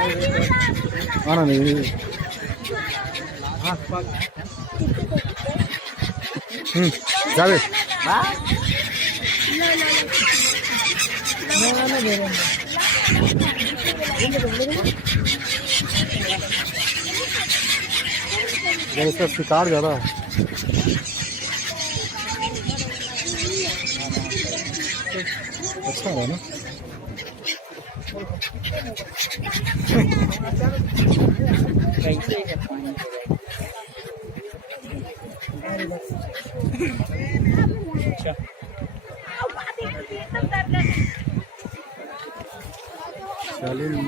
आना नहीं जावे इसका शिकार ज्यादा है। अच्छा है ना चलिए